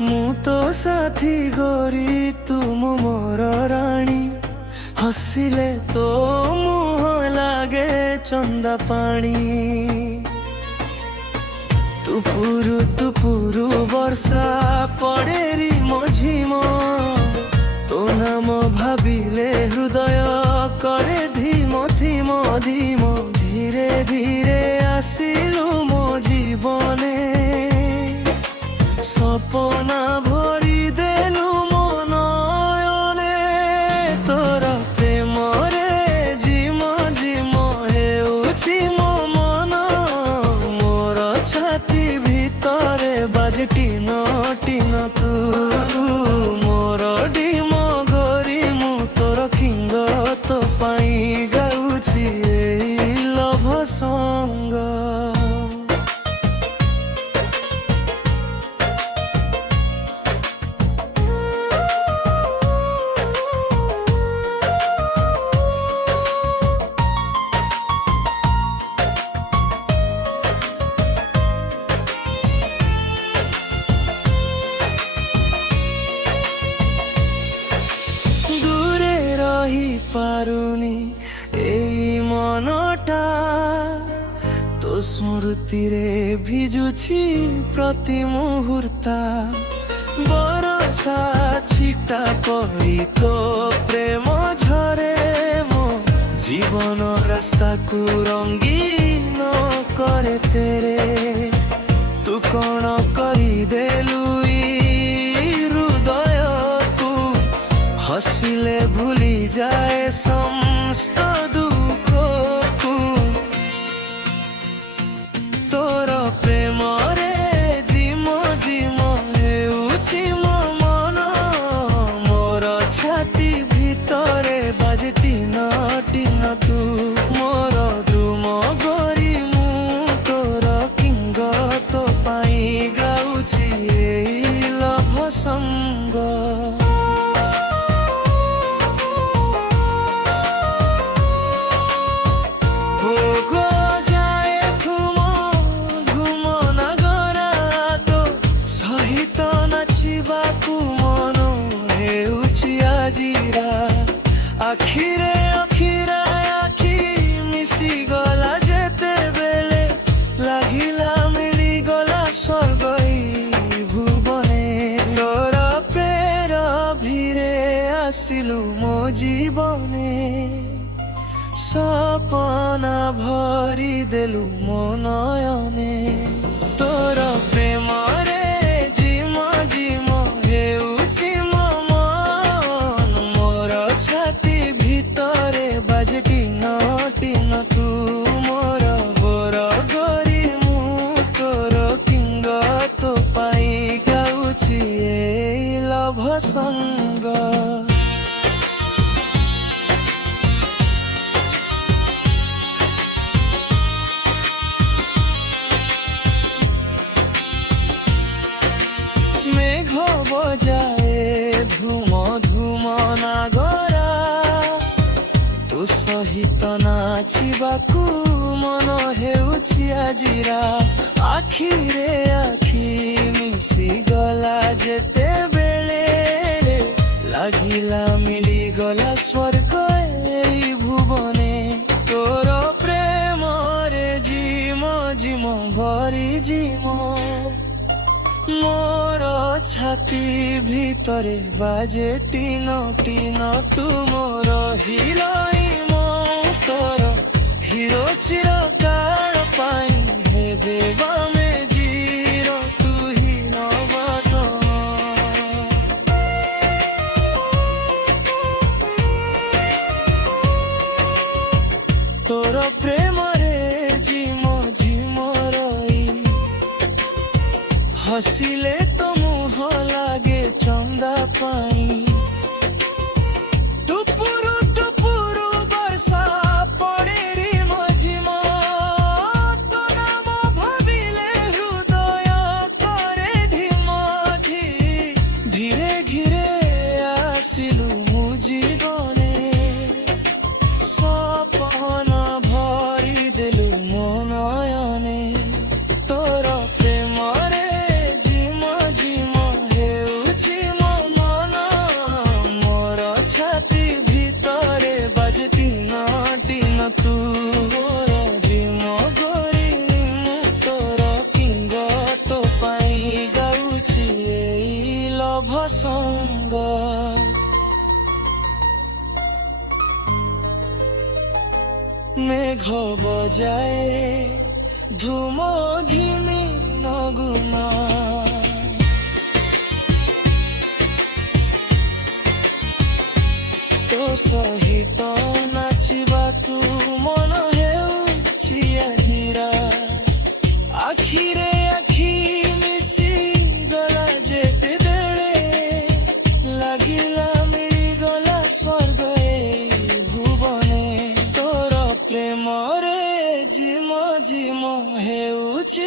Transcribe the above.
ମୁଁ ତୋ ସାଥୀ ଗୋରି ତୁମ ମୋର ରାଣୀ, ହସିଲେ ତୋ ମୁହଁ ଲାଗେ ଚନ୍ଦା ପାଣି। ଟୁପୁରୁ ଟୁପୁରୁ ବର୍ଷା ପଡ଼େରି ମଝିମ, ତୋ ନାମ ଭାବିଲେ ହୃଦୟ করে ধিম ধিম ধিম। ধীরে ধীরে আসিলু ମୋ জীবনে, সপনা ভরি দেলু ମୋ নয়নে। তোর প্রেমরে ঝিম ঝিম হেউছি ମୋ মন, মোর ছাতি ভিতরে বাজে টিন টিন তু। মোর ডিম ঘরি মু তোর কিঙ্গত পাই গাউছি এই লভ সঙ্গ। পারুনি এই মনটা, তো স্মৃতিরে ভিজুছি প্রতি মুহূর্তা। বরষা ছিটা পড়ি তো প্রেম ঝরে, মো জীবন রাস্তাକୁ রঙ্গিন করে তেরে। তু কଣ କରିଦେଲୁ হৃদয়କୁ, হসিলে ভুলি যায় সমস্ত দুঃখକୁ। তোর প্রেমরে ঝিম ঝিম হেউছি ମୋ মন, মোর ছাতি ভিতরে বাজে টিন টিন তু। মোর দ্রুম গরি মু তোর কিঙ্গত পাই গাউছি এই লভ সঙ্গ। আখিরে আখিরে আখি মিশি গলা যেতেবেলে, লাগিলা মিলি গলা স্বর্গ এই ভুবনে। তোর প্রের ভিড়ে আসিলু ମୋ জীবনে, সপনা ভরি দেলু ମୋ নয়নে। তোর প্রেমরে ঝিম ঝিম হেউছি ମୋ মন, মোর ছাতি ভিতরে বাজে টিন টিন তু। মোর গোর গরি মু তোর কিঙ্গত পাই গাউছি এই লভ সঙ্গ। মেঘ বজায়ে ধুম ধুম নাগরা, ତୋ ସହିତ ନାଚିବାକୁ ମନ ହେଉଛି ଆଜିରା। ଆଖିରେ ଆଖି ମିଶିଗଲା ଯେତେବେଳେ, ଲାଗିଲା ମିଳିଗଲା ସ୍ୱର୍ଗ ଏଇ ଭୁବନେ। ତୋର ପ୍ରେମରେ ଝିମ ଝିମ ଭରି ଝିମ, মোর ছাতি ভিতরে বাজে টিন টিন তু। মোর হিরোই মো তোর হিরো চিরকাল পাই হেবে বামে জির তু হীনবদ। তোর প্রেমরে ঝিম ঝিম রই, হসিলে তো মুহ লাগে চন্দা পাই। টুপুরু টুপুরু বর্ষা পড়েরি মঝিম, তো নাম ভাবিলে হৃদয় করে ধিম ধি। ধীরে ধীরে আসিলু মু জীবনে, সপনা ভরি দেলু ମୋ নয়নে। তোর প্রেমরে ঝিম ঝিম হে ଭସଙ୍ଗ মেঘ বজায় ধুম ধিমি নগুণ তো সহিত নাচিবাকু মন ହେଉଛି ଆଜିରା ଆଖିରେ ଆଖି ମିଶି ଗଲା ଯେତେବେଳେ ଲାଗିଲା ମିଳିଗଲା ସ୍ୱର୍ଗ ଏଇ ଭୁବନେ ତୋର ପ୍ରେମରେ ଝିମ ଝିମ ହେଉଛି